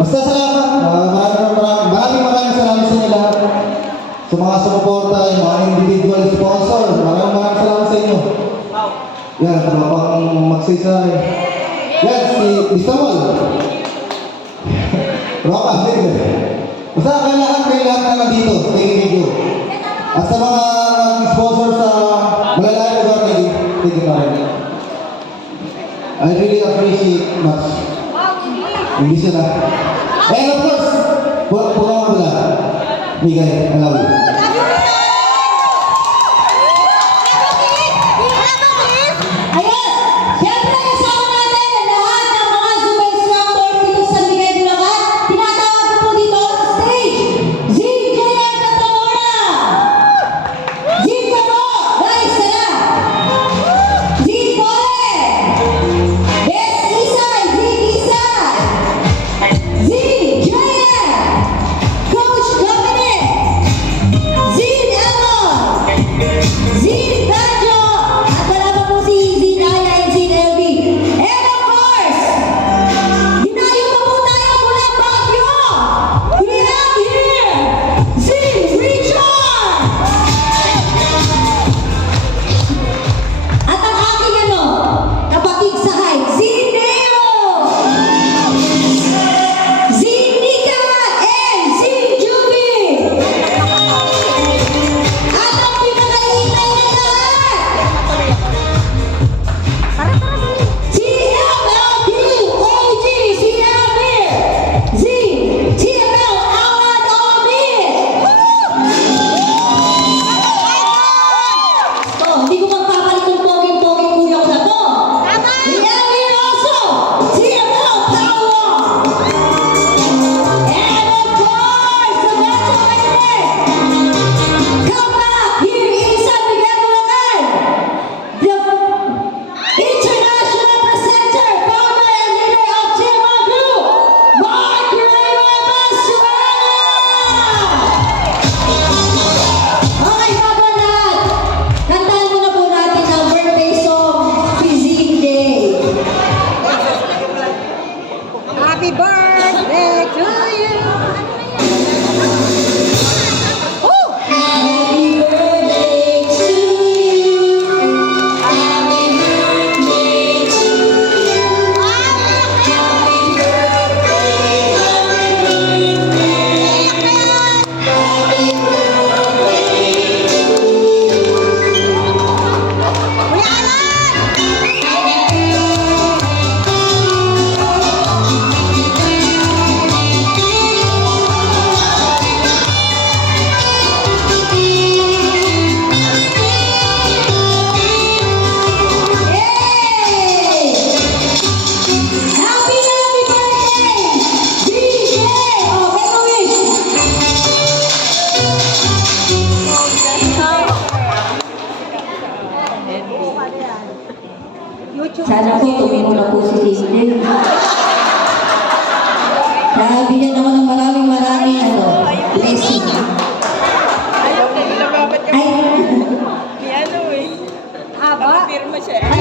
Basta salamat. Maraming salamat sa inyo lahat. Sa mga sumuporta, yung mga individual sponsor. Maraming salamat sa inyo. Yan, kapag magsaysay. Yan, si Bistamol. Roka, sige. Basta kayo lahat na nandito sa video. At sa mga sponsor sa malalayang lugar na hindi pa rin. I really appreciate much. Hindi sila. And of course, puno mo lang. Miguel, I love you. Happy birthday to you. Happy birthday to you. Happy birthday to you. Happy birthday, happy birthday. Happy birthday to you. Kuya Sana po tumingin na po si Disney. Sabi niya naman ng maraming blessing. Ay, Ano eh. aba. Pirma siya. Ay,